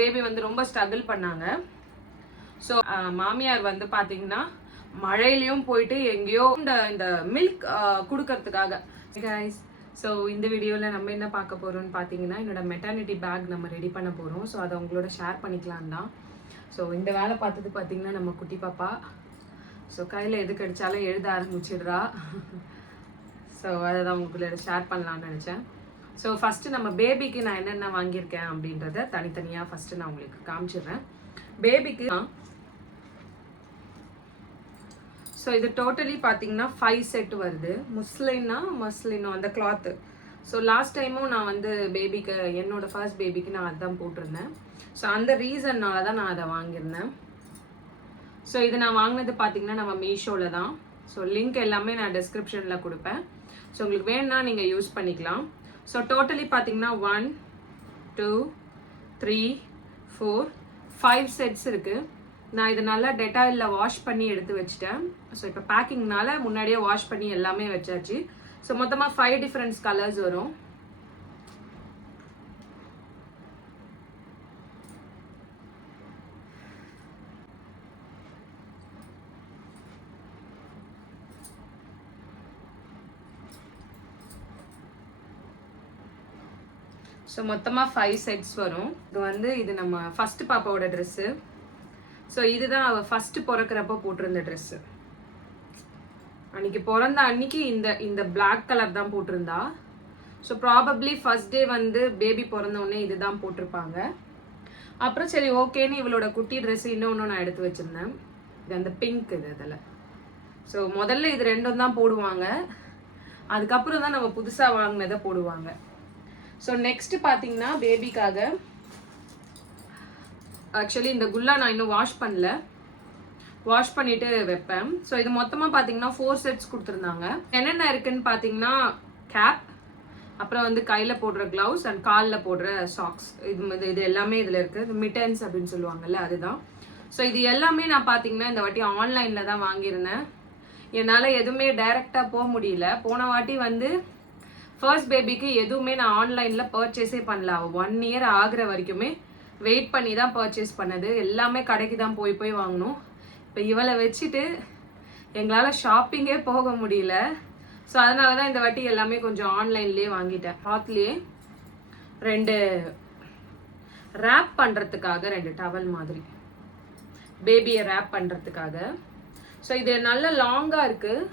Baby வந்து ரொம்ப struggle பண்ணாங்க. ஸோ மாமியார் வந்து பார்த்தீங்கன்னா மழையிலையும் போயிட்டு எங்கேயோ இந்த மில்க் கொடுக்கறதுக்காக. கைஸ், ஸோ இந்த வீடியோவில் நம்ம என்ன பார்க்க போகிறோம்னு பார்த்தீங்கன்னா என்னோட மெட்டர்னிட்டி பேக் நம்ம ரெடி பண்ண போகிறோம். ஸோ அதை உங்களோட ஷேர் பண்ணிக்கலாம் தான். ஸோ இந்த வேலை பார்த்தது பார்த்தீங்கன்னா நம்ம குட்டி பாப்பா. ஸோ கையில் எது கிடைச்சாலும் எழுத ஆரம்பிச்சிடுறா. ஸோ அதை தான் உங்களோட ஷேர் பண்ணலான்னு நினச்சேன். ஸோ ஃபஸ்ட்டு நம்ம பேபிக்கு நான் என்னென்ன வாங்கியிருக்கேன் அப்படின்றத தனித்தனியாக ஃபஸ்ட்டு நான் உங்களுக்கு காமிச்சிடுறேன். பேபிக்கு ஸோ இது டோட்டலி பார்த்தீங்கன்னா 5 செட் வருது. மஸ்லினோ அந்த கிளாத்து. ஸோ லாஸ்ட் டைமும் நான் வந்து பேபிக்கு என்னோட ஃபர்ஸ்ட் பேபிக்கு நான் அதுதான் போட்டிருந்தேன். ஸோ அந்த ரீசன்னால தான் நான் அதை வாங்கியிருந்தேன். ஸோ இது நான் வாங்கினது பார்த்தீங்கன்னா நம்ம மீஷோவில் தான். ஸோ லிங்க் எல்லாமே நான் டிஸ்கிரிப்ஷனில் கொடுப்பேன். ஸோ உங்களுக்கு வேணும்னா நீங்கள் யூஸ் பண்ணிக்கலாம். ஸோ டோட்டலி பார்த்தீங்கன்னா 1 2 3 4 5 செட்ஸ் இருக்குது. நான் இது நல்லா டெட்டாயிலில் வாஷ் பண்ணி எடுத்து வச்சுட்டேன். ஸோ இப்போ பேக்கிங்னால முன்னாடியே வாஷ் பண்ணி எல்லாமே வச்சாச்சு. ஸோ மொத்தமாக 5 டிஃப்ரெண்ட்ஸ் கலர்ஸ் வரும். ஸோ மொத்தமாக 5 செட்ஸ் வரும். இது நம்ம ஃபஸ்ட்டு பாப்பாவோட ட்ரெஸ்ஸு. ஸோ இதுதான் அவள் ஃபஸ்ட்டு பிறக்கிறப்போ போட்டிருந்த ட்ரெஸ்ஸு. அன்னைக்கு பிறந்த அன்னைக்கு இந்த பிளாக் கலர் தான் போட்டிருந்தா. ஸோ ப்ராபப்ளி ஃபர்ஸ்ட் டே வந்து பேபி பிறந்தவுடனே இதுதான் போட்டிருப்பாங்க. அப்புறம் சரி ஓகேன்னு இவளோட குட்டி ட்ரெஸ்ஸு இன்னொன்று நான் எடுத்து வச்சுருந்தேன். இது அந்த பிங்க் இது அதில். ஸோ முதல்ல இது ரெண்டும் தான் போடுவாங்க. அதுக்கப்புறம் தான் நம்ம புதுசாக வாங்கினதை போடுவாங்க. ஸோ நெக்ஸ்ட் பார்த்தீங்கன்னா பேபிக்காக ஆக்சுவலி இந்த குல்லா நான் இன்னும் வாஷ் பண்ணல. வாஷ் பண்ணிட்டு வைப்பேன். ஸோ இது மொத்தமாக பார்த்தீங்கன்னா 4 செட்ஸ் கொடுத்துருந்தாங்க. என்னென்ன இருக்குன்னு பார்த்தீங்கன்னா கேப், அப்புறம் வந்து கையில் போடுற க்ளவுஸ் அண்ட் காலில் போடுற சாக்ஸ். இது எல்லாமே இதில் இருக்குது. மிட்டன்ஸ் அப்படின்னு சொல்லுவாங்கல்ல, அதுதான். ஸோ இது எல்லாமே நான் பார்த்தீங்கன்னா இந்த வாட்டி ஆன்லைனில் தான் வாங்கியிருந்தேன். என்னால் எதுவுமே டைரெக்டாக போக முடியல. போன வாட்டி வந்து ஃபர்ஸ்ட் பேபிக்கு எதுவுமே நான் ஆன்லைனில் பர்ச்சேஸே பண்ணல. 1 இயர் ஆகிற வரைக்குமே வெயிட் பண்ணி தான் பர்ச்சேஸ் பண்ணது. எல்லாமே கடைக்கு தான் போய் வாங்கணும். இப்போ இவளை வச்சுட்டு எங்களால் ஷாப்பிங்கே போக முடியல. ஸோ அதனால தான் இந்த வாட்டி எல்லாமே கொஞ்சம் ஆன்லைன்லேயே வாங்கிட்டேன். கிளாத்லேயே 2 ரேப் பண்ணுறதுக்காக 2 டவல் மாதிரி பேபியை ரேப் பண்ணுறதுக்காக. ஸோ இது நல்ல லாங்காக இருக்குது.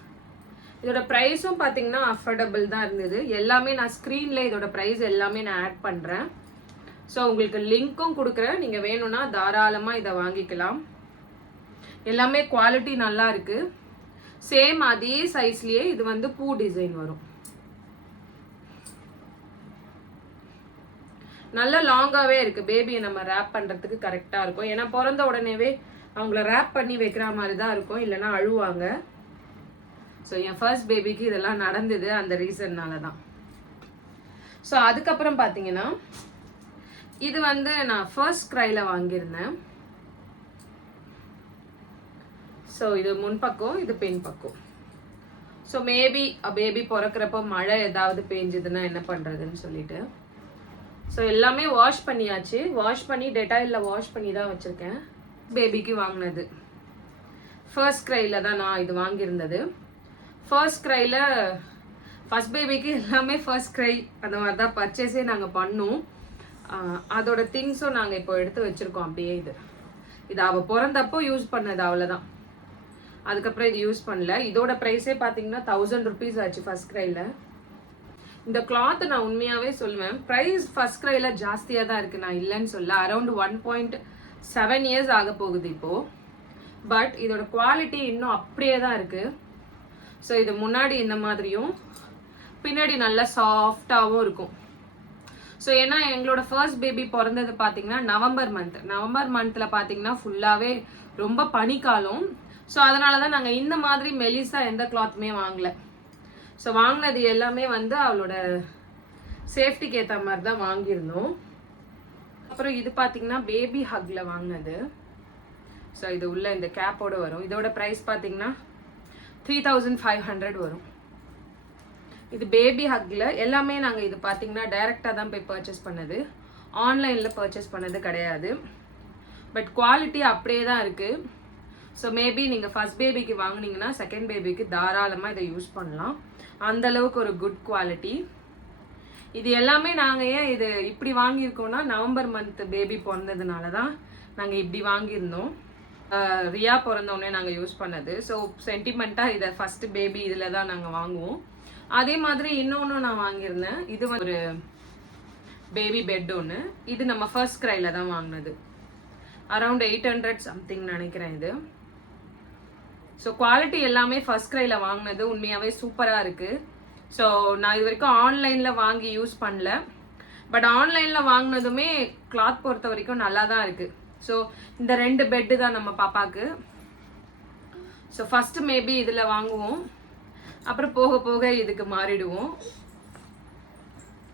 இதோட ப்ரைஸும் பார்த்தீங்கன்னா அஃபோர்டபுள் தான் இருந்தது. எல்லாமே நான் ஸ்க்ரீனில் இதோட ப்ரைஸ் எல்லாமே நான் ஆட் பண்ணுறேன். ஸோ உங்களுக்கு லிங்க்கும் கொடுக்குறேன். நீங்கள் வேணும்னா தாராளமாக இதை வாங்கிக்கலாம். எல்லாமே குவாலிட்டி நல்லா இருக்குது. சேம் அதே சைஸ்லேயே இது வந்து பூ டிசைன் வரும். நல்ல லாங்காகவே இருக்குது. பேபியை நம்ம ரேப் பண்ணுறதுக்கு கரெக்டாக இருக்கும். ஏன்னா பிறந்த உடனேவே அவங்கள ரேப் பண்ணி வைக்கிற மாதிரி தான் இருக்கும், இல்லைன்னா அழுவாங்க. ஸோ என் ஃபர்ஸ்ட் பேபிக்கு இதெல்லாம் நடந்தது அந்த ரீசன்னால தான். ஸோ அதுக்கப்புறம் பார்த்தீங்கன்னா இது வந்து நான் ஃபர்ஸ்ட் க்ரையில் வாங்கியிருந்தேன். ஸோ இது முன்பக்கம், இது பின் பக்கம். ஸோ மேபி பேபி பிறக்கிறப்போ மழை ஏதாவது பெஞ்சதுன்னா என்ன பண்ணுறதுன்னு சொல்லிட்டு ஸோ எல்லாமே வாஷ் பண்ணியாச்சு. வாஷ் பண்ணி டெட்டாயிலில் வாஷ் பண்ணி தான் வச்சுருக்கேன். பேபிக்கு வாங்கினது ஃபர்ஸ்ட் க்ரையில் தான் நான் இது வாங்கியிருந்தது. ஃபர்ஸ்ட் க்ரையில் ஃபர்ஸ்ட் பேபிக்கு எல்லாமே ஃபர்ஸ்ட் க்ரை அந்த மாதிரி தான் பர்ச்சேஸே நாங்கள் பண்ணோம். அதோட திங்ஸும் நாங்கள் இப்போ எடுத்து வச்சுருக்கோம். அப்படியே இது அவள் பிறந்தப்போ யூஸ் பண்ணது, அவ்வளோதான். அதுக்கப்புறம் இது யூஸ் பண்ணல. இதோட ப்ரைஸே பார்த்தீங்கன்னா 1000 rupees ஆச்சு ஃபர்ஸ்ட் க்ரையில். இந்த கிளாத்தை நான் உண்மையாகவே சொல்லுவேன், ப்ரைஸ் ஃபர்ஸ்ட் க்ரையில் ஜாஸ்தியாக தான் இருக்குது. நான் இல்லைன்னு சொல்ல. அரௌண்ட் 1.7 years ஆக போகுது இப்போது. பட் இதோட குவாலிட்டி இன்னும் அப்படியே தான் இருக்குது. ஸோ இது முன்னாடி இந்த மாதிரியும் பின்னாடி நல்லா சாஃப்டாகவும் இருக்கும். ஸோ ஏன்னா எங்களோட ஃபர்ஸ்ட் பேபி பிறந்தது பார்த்தீங்கன்னா நவம்பர் மந்தில் பார்த்தீங்கன்னா ஃபுல்லாகவே ரொம்ப பனிக்காலம். ஸோ அதனால தான் நாங்கள் இந்த மாதிரி மெலிசாக எந்த கிளாத்துமே வாங்கலை. ஸோ வாங்கினது எல்லாமே வந்து அவளோட சேஃப்டிக்கு ஏற்ற மாதிரி தான் வாங்கியிருந்தோம். அப்புறம் இது பார்த்தீங்கன்னா பேபி ஹக்கில் வாங்கினது. ஸோ இது உள்ள இந்த கேப்போடு வரும். இதோட ப்ரைஸ் பார்த்தீங்கன்னா 3500 வரும். இது பேபி ஹக்கில் எல்லாமே நாங்கள் இது பார்த்தீங்கன்னா டைரெக்டாக தான் போய் பர்ச்சேஸ் பண்ணது. ஆன்லைனில் பர்ச்சேஸ் பண்ணது கிடையாது. பட் குவாலிட்டி அப்படியே தான் இருக்குது. ஸோ மேபி நீங்கள் ஃபர்ஸ்ட் பேபிக்கு வாங்கினீங்கன்னா செகண்ட் பேபிக்கு தாராளமாக இதை யூஸ் பண்ணலாம். அந்தளவுக்கு ஒரு குட் குவாலிட்டி. இது எல்லாமே நாங்கள் ஏன் இது இப்படி வாங்கியிருக்கோம்னா, நவம்பர் மந்த் பேபி பிறந்ததுனால தான் நாங்கள் இப்படி வாங்கியிருந்தோம். ரியா பிறந்தோடனே நாங்கள் யூஸ் பண்ணது. ஸோ சென்டிமெண்ட்டாக இதை ஃபஸ்ட்டு பேபி இதில் தான் நாங்கள் வாங்குவோம். அதே மாதிரி இன்னொன்று நான் வாங்கியிருந்தேன். இது ஒரு பேபி பெட் ஒன்று. இது நம்ம ஃபர்ஸ்ட் கிரையில் தான் வாங்கினது. அரௌண்ட் 800 சம்திங் நினைக்கிறேன் இது. ஸோ குவாலிட்டி எல்லாமே ஃபர்ஸ்ட் கிரையில் வாங்கினது உண்மையாகவே சூப்பராக இருக்குது. ஸோ நான் இது வரைக்கும் ஆன்லைனில் வாங்கி யூஸ் பண்ணல. பட் ஆன்லைனில் வாங்கினதுமே கிளாத் பொறுத்த வரைக்கும் நல்லா தான் இருக்குது. ஸோ இந்த 2 பெட்டு தான் நம்ம பாப்பாவுக்கு. ஸோ ஃபஸ்ட்டு மேபி இதில் வாங்குவோம், அப்புறம் போக போக இதுக்கு மாறிடுவோம்.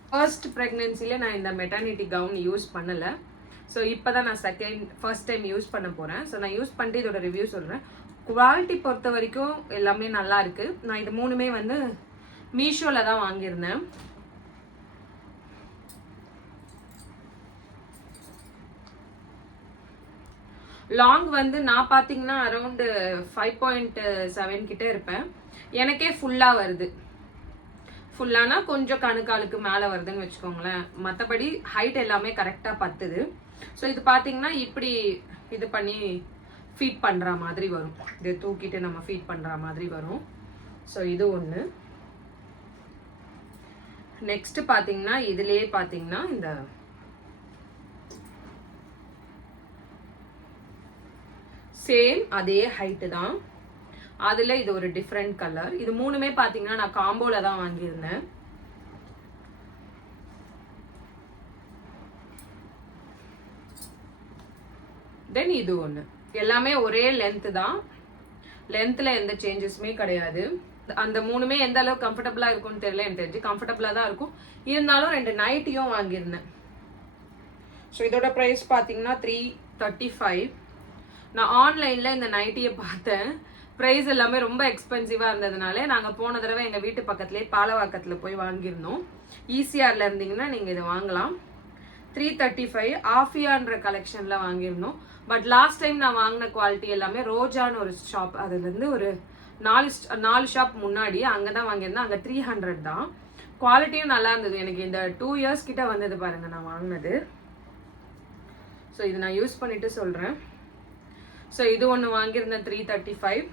ஃபர்ஸ்ட் ப்ரெக்னென்சியில் நான் இந்த மெட்டர்னிட்டி கவுன் யூஸ் பண்ணலை. ஸோ இப்போ தான் நான் ஃபர்ஸ்ட் டைம் யூஸ் பண்ண போகிறேன். ஸோ நான் யூஸ் பண்ணிட்டு இதோட ரிவ்யூ சொல்கிறேன். குவாலிட்டி பொறுத்த வரைக்கும் எல்லாமே நல்லா இருக்குது. நான் இது 3மே வந்து மீஷோவில் தான் வாங்கியிருந்தேன். லாங் வந்து நான் பார்த்தீங்கன்னா அரௌண்டு 5.7 கிட்டே இருப்பேன். எனக்கே ஃபுல்லாக வருது. ஃபுல்லானா கொஞ்சம் கணுக்காலுக்கு மேலே வருதுன்னு வச்சுக்கோங்களேன். மற்றபடி ஹைட் எல்லாமே கரெக்டாக பத்துது. ஸோ இது பார்த்தீங்கன்னா இப்படி இது பண்ணி ஃபீட் பண்ணுற மாதிரி வரும். இதை தூக்கிட்டு நம்ம ஃபீட் பண்ணுற மாதிரி வரும். ஸோ இது ஒன்று. நெக்ஸ்ட் பார்த்தீங்கன்னா இதுலேயே பார்த்தீங்கன்னா இந்த சேம் அதே ஹைட்டு தான். அதில் இது ஒரு டிஃப்ரெண்ட் கலர். இது 3மே பார்த்தீங்கன்னா நான் காம்போவில் தான் வாங்கியிருந்தேன். தென் இது ஒன்று. எல்லாமே ஒரே லென்த்து தான். லென்த்தில் எந்த சேஞ்சஸுமே கிடையாது. அந்த 3மே எந்த அளவுக்கு கம்ஃபர்டபுளாக இருக்கும்னு தெரியல. எனக்கு தெரிஞ்சு கம்ஃபர்டபுளாக தான் இருக்கும். இருந்தாலும் 2 நைட்டியும் வாங்கியிருந்தேன். ஸோ இதோட ப்ரைஸ் பார்த்தீங்கன்னா 335. நான் ஆன்லைனில் இந்த நைட்டியை பார்த்தேன். ப்ரைஸ் எல்லாமே ரொம்ப எக்ஸ்பென்சிவாக இருந்ததுனால நாங்கள் போன தடவை எங்கள் வீட்டு பக்கத்துலேயே பாலவாக்கத்தில் போய் வாங்கியிருந்தோம். ஈசிஆரில் இருந்தீங்கன்னா நீங்கள் இதை வாங்கலாம். 335 ஆஃபியான்ற கலெக்ஷனில் வாங்கியிருந்தோம். பட் லாஸ்ட் டைம் நான் வாங்கின குவாலிட்டி எல்லாமே ரோஜான்னு ஒரு ஷாப், அதுலேருந்து ஒரு 4 ஷாப் முன்னாடி அங்கே தான் வாங்கியிருந்தேன். அங்கே 300 தான். குவாலிட்டியும் நல்லா இருந்தது. எனக்கு இந்த 2 இயர்ஸ் கிட்ட வந்தது பாருங்கள் நான் வாங்கினது. ஸோ இது நான் யூஸ் பண்ணிட்டு சொல்கிறேன். ஸோ இது ஒன்று வாங்கியிருந்தேன் 335.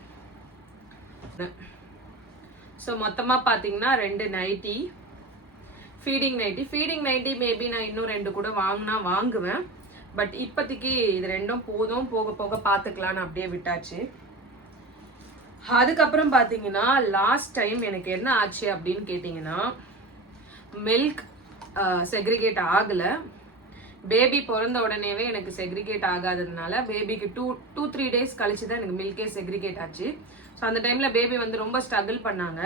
ஸோ மொத்தமாக பார்த்தீங்கன்னா 2 நைட்டி, ஃபீடிங் நைட்டி மேபி நான் இன்னும் 2 கூட வாங்குவேன். பட் இப்போதைக்கு இது 2ம் போதும், போக போக பார்த்துக்கலான்னு அப்படியே விட்டாச்சு. அதுக்கப்புறம் பார்த்தீங்கன்னா லாஸ்ட் டைம் எனக்கு என்ன ஆச்சு அப்படின்னு கேட்டிங்கன்னா, மில்க் செக்ரிகேட் ஆகலை. பேபி பிறந்த உடனேவே எனக்கு செக்ரிகேட் ஆகாததுனால பேபிக்கு 2-3 டேஸ் கழிச்சு தான் எனக்கு மில்கே செக்ரிகேட் ஆச்சு. ஸோ அந்த டைமில் பேபி வந்து ரொம்ப ஸ்ட்ரகிள் பண்ணாங்க.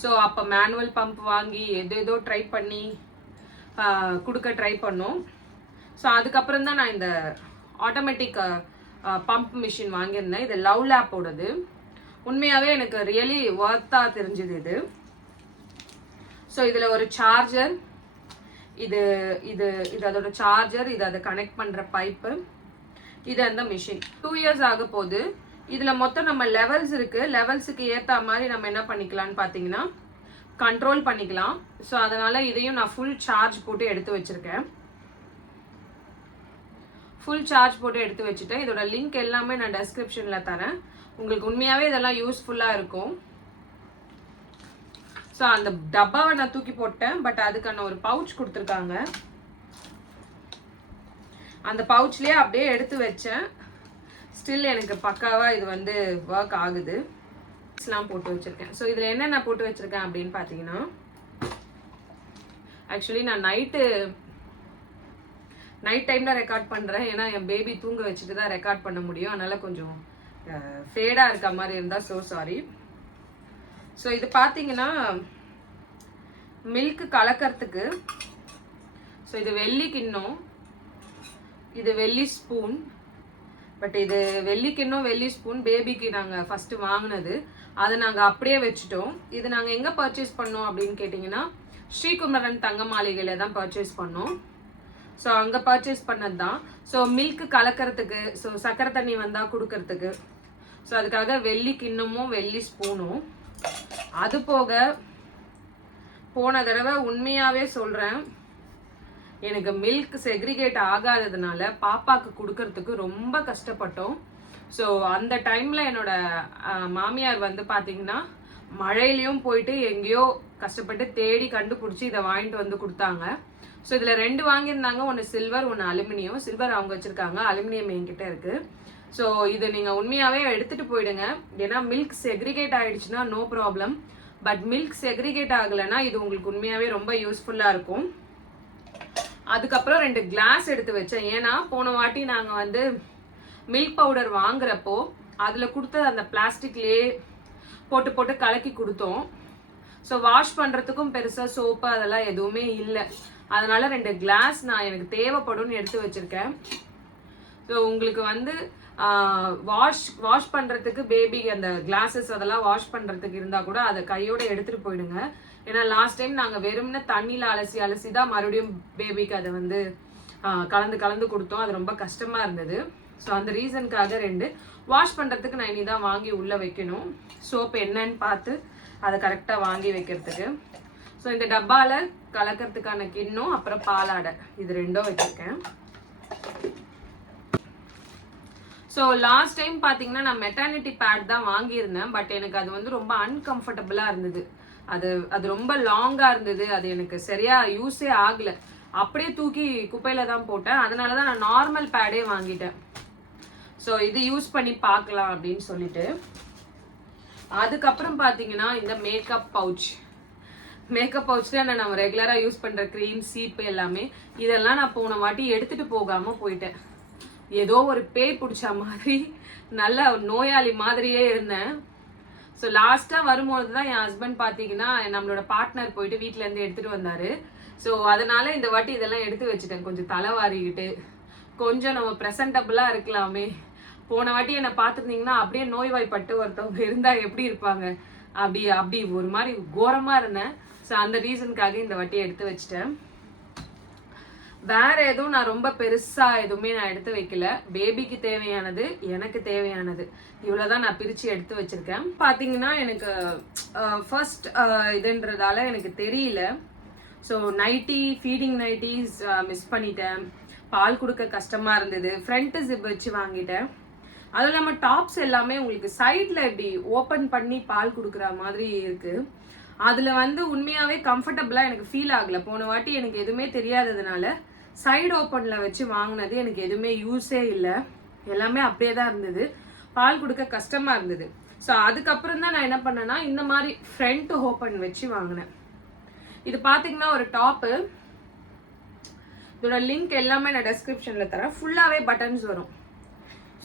ஸோ அப்போ மேனுவல் பம்ப் வாங்கி ஏதோ ட்ரை பண்ணி கொடுக்க ட்ரை பண்ணோம். ஸோ அதுக்கப்புறம் தான் நான் இந்த ஆட்டோமேட்டிக் பம்ப் மிஷின் வாங்கியிருந்தேன். இது லவ் லேப்போடது. உண்மையாகவே எனக்கு ரியலி ஒர்த்தாக தெரிஞ்சுது இது. ஸோ இதில் ஒரு சார்ஜர், இது இது இது அதோட சார்ஜர், இது அதை கனெக்ட் பண்ணுற பைப்பு, இது அந்த மிஷின். 2 இயர்ஸ் ஆக போகுது. இதில் மொத்தம் நம்ம லெவல்ஸ் இருக்குது. லெவல்ஸுக்கு ஏற்ற மாதிரி நம்ம என்ன பண்ணிக்கலாம்னு பார்த்தீங்கன்னா கண்ட்ரோல் பண்ணிக்கலாம். ஸோ அதனால் இதையும் நான் ஃபுல் சார்ஜ் போட்டு எடுத்து வச்சுருக்கேன். ஃபுல் சார்ஜ் போட்டு எடுத்து வச்சுட்டேன். இதோட லிங்க் எல்லாமே நான் டெஸ்கிரிப்ஷனில் தரேன். உங்களுக்கு உண்மையாகவே இதெல்லாம் யூஸ்ஃபுல்லாக இருக்கும். ஸோ அந்த டப்பாவை நான் தூக்கி போட்டேன். பட் அதுக்கான ஒரு பவுச் கொடுத்துருக்காங்க. அந்த பவுச்லேயே அப்படியே எடுத்து வச்சேன். ஸ்டில் எனக்கு பக்காவாக இது வந்து ஒர்க் ஆகுது. எல்லாம் போட்டு வச்சுருக்கேன். ஸோ இதில் என்னென்ன போட்டு வச்சுருக்கேன் அப்படின்னு பார்த்தீங்கன்னா, ஆக்சுவலி நான் நைட் டைமில் ரெக்கார்ட் பண்ணுறேன். ஏன்னா என் பேபி தூங்க வச்சுட்டு தான் ரெக்கார்ட் பண்ண முடியும். அதனால் கொஞ்சம் ஃபேடாக இருக்க மாதிரி இருந்தால் ஸோ சாரி. ஸோ இது பார்த்தீங்கன்னா மில்க் கலக்கிறதுக்கு. ஸோ இது வெள்ளி கிண்ணம், இது வெள்ளி ஸ்பூன். பட் இது வெள்ளி கிண்ணம் வெள்ளி ஸ்பூன் பேபிக்கு நாங்கள் ஃபஸ்ட்டு வாங்கினது. அதை நாங்கள் அப்படியே வச்சுட்டோம். இது நாங்கள் எங்கே பர்ச்சேஸ் பண்ணோம் அப்படின்னு கேட்டிங்கன்னா, ஸ்ரீகுமரன் தங்க மாளிகையில் தான் பர்ச்சேஸ் பண்ணோம். ஸோ அங்கே பர்ச்சேஸ் பண்ணது தான். ஸோ மில்க் கலக்கிறதுக்கு, ஸோ சக்கரை தண்ணி வந்தால் கொடுக்கறதுக்கு, ஸோ அதுக்காக வெள்ளி கிண்ணமும் வெள்ளி ஸ்பூனும். அது போக போன தடவை உண்மையாகவே சொல்கிறேன், எனக்கு மில்க் செக்ரிகேட் ஆகாததுனால பாப்பாவுக்கு கொடுக்கறதுக்கு ரொம்ப கஷ்டப்பட்டோம். ஸோ அந்த டைமில் என்னோட மாமியார் வந்து பார்த்தீங்கன்னா மழையிலையும் போயிட்டு எங்கேயோ கஷ்டப்பட்டு தேடி கண்டுபிடிச்சி இதை வாங்கிட்டு வந்து கொடுத்தாங்க. ஸோ இதில் 2 வாங்கியிருந்தாங்க, ஒன்று சில்வர், ஒன்று அலுமினியம். சில்வர் அவங்க வச்சுருக்காங்க, அலுமினியம் என்கிட்ட இருக்குது. ஸோ இது நீங்கள் உண்மையாகவே எடுத்துகிட்டு போயிடுங்க. ஏன்னா மில்க் செக்ரிகேட் ஆகிடுச்சுன்னா no problem, but milk segregate ஆகலைன்னா இது உங்களுக்கு உண்மையாகவே ரொம்ப யூஸ்ஃபுல்லாக இருக்கும். அதுக்கப்புறம் 2 கிளாஸ் எடுத்து வச்சேன். ஏன்னா போன வாட்டி நாங்கள் வந்து மில்க் பவுடர் வாங்குறப்போ அதில் கொடுத்த அந்த பிளாஸ்டிக்லேயே போட்டு போட்டு கலக்கி கொடுத்தோம். ஸோ வாஷ் பண்ணுறதுக்கும் பெருசாக சோப்பு அதெல்லாம் எதுவுமே இல்லை. அதனால 2 கிளாஸ் நான் எனக்கு தேவைப்படும்னு எடுத்து வச்சுருக்கேன். ஸோ உங்களுக்கு வந்து வாஷ் பண்ணுறதுக்கு பேபிக்கு அந்த கிளாஸஸ் அதெல்லாம் வாஷ் பண்ணுறதுக்கு இருந்தால் கூட அதை கையோடு எடுத்துகிட்டு போயிடுங்க. ஏன்னா லாஸ்ட் டைம் நாங்கள் வெறும்னு தண்ணியில் அலசி தான் மறுபடியும் பேபிக்கு அதை வந்து கலந்து கொடுத்தோம். அது ரொம்ப கஷ்டமாக இருந்தது. ஸோ அந்த ரீசனுக்காக 2 வாஷ் பண்ணுறதுக்கு நான் இனி தான் வாங்கி உள்ளே வைக்கணும். சோப்பு என்னன்னு பார்த்து அதை கரெக்டாக வாங்கி வைக்கிறதுக்கு. ஸோ இந்த டப்பாவில் கலக்கிறதுக்கான கிண்ணம், அப்புறம் பாலாடை, இது 2 வச்சுருக்கேன். ஸோ லாஸ்ட் டைம் பார்த்தீங்கன்னா நான் மெட்டர்னிட்டி பேட் தான் வாங்கியிருந்தேன். பட் எனக்கு அது வந்து ரொம்ப அன்கம்ஃபர்டபுளாக இருந்தது. அது ரொம்ப லாங்காக இருந்தது. அது எனக்கு சரியாக யூஸே ஆகலை. அப்படியே தூக்கி குப்பையில் தான் போட்டேன். அதனால தான் நான் நார்மல் பேடே வாங்கிட்டேன். ஸோ இது யூஸ் பண்ணி பார்க்கலாம் அப்படின்னு சொல்லிட்டு. அதுக்கப்புறம் பார்த்தீங்கன்னா இந்த மேக்கப் பவுச் தான் நம்ம ரெகுலராக யூஸ் பண்ணுற க்ரீம், சீப்பு எல்லாமே. இதெல்லாம் நான் போன வாட்டி எடுத்துகிட்டு போகாமல் போயிட்டேன். ஏதோ ஒரு பேய் பிடிச்ச மாதிரி நல்ல நோயாளி மாதிரியே இருந்தேன். ஸோ லாஸ்ட்டாக வரும்போது தான் என் ஹஸ்பண்ட் பார்த்தீங்கன்னா நம்மளோட பார்ட்னர் போயிட்டு வீட்டிலேருந்து எடுத்துகிட்டு வந்தார். ஸோ அதனால இந்த வாட்டி இதெல்லாம் எடுத்து வச்சுட்டேன். கொஞ்சம் தலைவாரிக்கிட்டு கொஞ்சம் நம்ம ப்ரெசன்டபுளாக இருக்கலாமே. போன வாட்டி என்னை பார்த்துருந்தீங்கன்னா அப்படியே நோய்வாய்ப்பட்டு ஒருத்தவங்க இருந்தால் எப்படி இருப்பாங்க, அப்படி ஒரு மாதிரி கோரமாக இருந்தேன். ஸோ அந்த ரீசனுக்காக இந்த வாட்டி எடுத்து வச்சுட்டேன். வேற எதுவும் நான் ரொம்ப பெருசா எதுவுமே நான் எடுத்து வைக்கல. பேபிக்கு தேவையானது, எனக்கு தேவையானது, இவ்வளவுதான் நான் பிரிச்சு எடுத்து வச்சிருக்கேன். பாத்தீங்கன்னா எனக்கு ஃபர்ஸ்ட் இதுன்றதால எனக்கு தெரியல. So nighty, feeding nighties miss பண்ணிட்டேன். பால் கொடுக்க கஷ்டமா இருந்தது. ஃப்ரண்ட் ஜிப் வச்சு வாங்கிட்டேன். அதுவும் இல்லாமல் டாப்ஸ் எல்லாமே உங்களுக்கு சைடில் இப்படி ஓப்பன் பண்ணி பால் கொடுக்குற மாதிரி இருக்கு. அதில் வந்து உண்மையாகவே கம்ஃபர்டபுளாக எனக்கு ஃபீல் ஆகலை. போன வாட்டி எனக்கு எதுவுமே தெரியாததுனால சைடு ஓப்பனில் வச்சு வாங்கினது எனக்கு எதுவுமே யூஸே இல்லை. எல்லாமே அப்படியே தான் இருந்தது. பால் கொடுக்க கஷ்டமாக இருந்தது. ஸோ அதுக்கப்புறம் தான் நான் என்ன பண்ணேன்னா இந்த மாதிரி ஃப்ரண்ட் ஓப்பன் வச்சு வாங்கினேன். இது பார்த்தீங்கன்னா ஒரு டாப்பு. இதோட லிங்க் எல்லாமே நான் டெஸ்கிரிப்ஷனில் தரேன். ஃபுல்லாகவே பட்டன்ஸ் வரும்.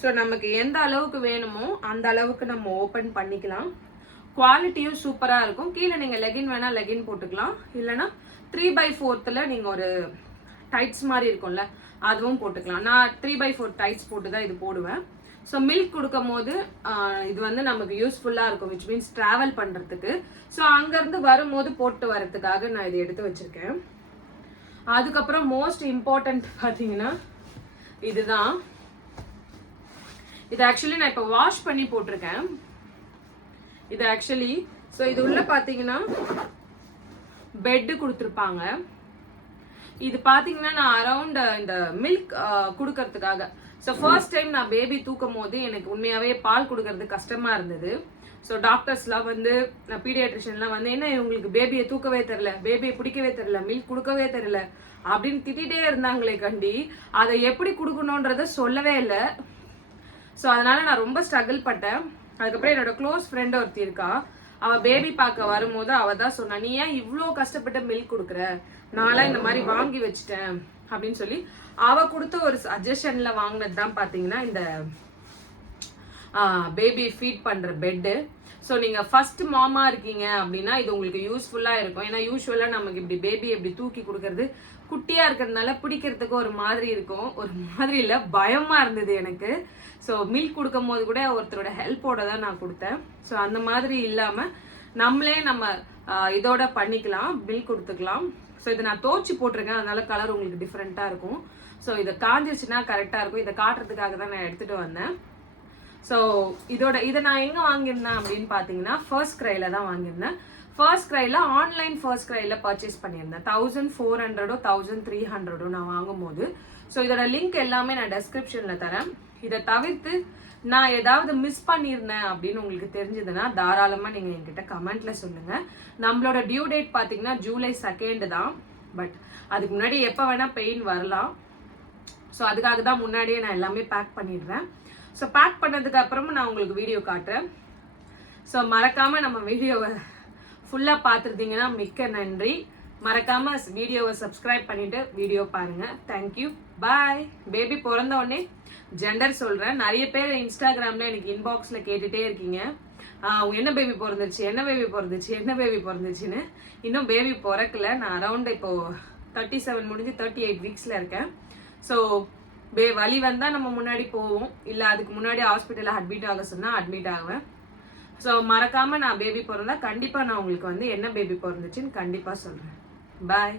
ஸோ நமக்கு எந்த அளவுக்கு வேணுமோ அந்த அளவுக்கு நம்ம ஓப்பன் பண்ணிக்கலாம். குவாலிட்டியும் சூப்பராக இருக்கும். கீழே நீங்கள் லெகின் வேணால் லெகின் போட்டுக்கலாம். இல்லைனா 3/4 நீங்கள் ஒரு டைட்ஸ் மாதிரி இருக்கும்ல அதுவும் போட்டுக்கலாம். நான் 3/4 டைட்ஸ் போட்டு தான் இது போடுவேன். ஸோ மில்க் கொடுக்கும் போது இது வந்து நமக்கு யூஸ்ஃபுல்லாக இருக்கும். விச் மீன்ஸ் ட்ராவல் பண்ணுறதுக்கு. ஸோ அங்கேருந்து வரும்போது போட்டு வரதுக்காக நான் இதை எடுத்து வச்சுருக்கேன். அதுக்கப்புறம் மோஸ்ட் இம்பார்ட்டன்ட் பார்த்தீங்கன்னா இதுதான். இது ஆக்சுவலி நான் இப்போ வாஷ் பண்ணி போட்டிருக்கேன். இது ஆக்சுவலி ஸோ இது உள்ள பார்த்தீங்கன்னா பெட்டு கொடுத்துருப்பாங்க. இது பார்த்தீங்கன்னா நான் அரௌண்ட் இந்த மில்க் கொடுக்கறதுக்காக. ஸோ ஃபர்ஸ்ட் டைம் நான் பேபி தூக்கும் போது எனக்கு உண்மையாகவே பால் கொடுக்கறது கஷ்டமாக இருந்தது. ஸோ டாக்டர்ஸ்லாம் வந்து பீடியாட்ரிஷியன்லாம் வந்து என்ன இவங்களுக்கு பேபியை தூக்கவே தெரில, பேபியை பிடிக்கவே தெரில, மில்க் கொடுக்கவே தெரில அப்படின்னு திட்டிகிட்டே இருந்தாங்களே கண்டி. அதை எப்படி கொடுக்கணுன்றத சொல்லவே இல்லை. ஸோ அதனால நான் ரொம்ப ஸ்ட்ரகிள் பட்டேன். அதுக்கப்புறம் என்னோட க்ளோஸ் ஃப்ரெண்ட் ஒருத்தி இருக்கா. அவள் பேபி பார்க்க வரும்போது அவள் தான் சொன்னா, நீ ஏன் இவ்வளோ கஷ்டப்பட்டு மில்க் கொடுக்குற, நான்லாம் இந்த மாதிரி வாங்கி வச்சுட்டேன் அப்படின்னு சொல்லி அவள் கொடுத்த ஒரு சஜஷனில் வாங்கினது தான் பார்த்தீங்கன்னா இந்த பேபி ஃபீட் பண்ணுற பெட்டு. ஸோ நீங்கள் ஃபர்ஸ்ட் மாமா இருக்கீங்க அப்படின்னா இது உங்களுக்கு யூஸ்ஃபுல்லாக இருக்கும். ஏன்னா யூஸ்வலாக நமக்கு இப்படி பேபி எப்படி தூக்கி கொடுக்கறது குட்டியாக இருக்கிறதுனால பிடிக்கிறதுக்கு ஒரு மாதிரி இருக்கும். ஒரு மாதிரி இல்லை, பயமாக இருந்தது எனக்கு. ஸோ மில்க் கொடுக்கும் போது கூட ஒருத்தரோட ஹெல்ப்போட தான் நான் கொடுத்தேன். ஸோ அந்த மாதிரி இல்லாமல் நம்மளே நம்ம இதோட பண்ணிக்கலாம், மில்க் கொடுத்துக்கலாம். ஸோ இதை நான் தோச்சி போட்டிருக்கேன், அதனால கலர் உங்களுக்கு டிஃப்ரெண்ட்டாக இருக்கும். ஸோ இதை காஞ்சிருச்சுன்னா கரெக்டாக இருக்கும். இதை காட்டுறதுக்காக தான் நான் எடுத்துகிட்டு வந்தேன். ஸோ இதை நான் எங்கே வாங்கியிருந்தேன் அப்படின்னு பார்த்தீங்கன்னா ஃபர்ஸ்ட் க்ரையில் தான் வாங்கியிருந்தேன். ஃபர்ஸ்ட் க்ரையில் ஆன்லைன் ஃபர்ஸ்ட் க்ரையில் பர்ச்சேஸ் பண்ணியிருந்தேன். 1400 1300 நான் வாங்கும்போது. ஸோ இதோட லிங்க் எல்லாமே நான் டெஸ்கிரிப்ஷனில் தரேன். இதை தவிர்த்து நான் ஏதாவது மிஸ் பண்ணியிருந்தேன் அப்படின்னு உங்களுக்கு தெரிஞ்சதுன்னா தாராளமாக நீங்கள் என்கிட்ட கமெண்ட்டில் சொல்லுங்கள். நம்மளோட டியூ டேட் பார்த்தீங்கன்னா ஜூலை 2 தான். பட் அதுக்கு முன்னாடி எப்போ வேணால் பெயின் வரலாம். ஸோ அதுக்காக தான் முன்னாடியே நான் எல்லாமே பேக் பண்ணிடுறேன். ஸோ பேக் பண்ணதுக்கு அப்புறமும் நான் உங்களுக்கு வீடியோ காட்டுறேன். ஸோ மறக்காமல் நம்ம வீடியோவை ஃபுல்லாக பார்த்துருந்தீங்கன்னா மிக்க நன்றி. மறக்காமல் வீடியோவை சப்ஸ்கிரைப் பண்ணிவிட்டு வீடியோ பாருங்கள். தேங்க்யூ, பாய். பேபி பிறந்த உடனே ஜெண்டர் சொல்கிறேன். நிறைய பேர் இன்ஸ்டாகிராமில் எனக்கு இன்பாக்ஸில் கேட்டுகிட்டே இருக்கீங்க, என்ன பேபி பிறந்துச்சு, என்ன பேபி பிறந்துச்சு, என்ன பேபி பிறந்துச்சுன்னு. இன்னும் பேபி பிறக்கல. நான் அரௌண்ட் இப்போது 37 முடிஞ்சு 38 வீக்ஸில் இருக்கேன். ஸோ வலி வந்தால் நம்ம முன்னாடி போவோம், இல்லை அதுக்கு முன்னாடி ஹாஸ்பிட்டலில் அட்மிட் ஆக சொன்னால் அட்மிட் ஆகுவேன். ஸோ மறக்காமல் நான் பேபி பிறந்தா கண்டிப்பாக நான் உங்களுக்கு வந்து என்ன பேபி பிறந்துச்சுன்னு கண்டிப்பாக சொல்கிறேன். பாய்.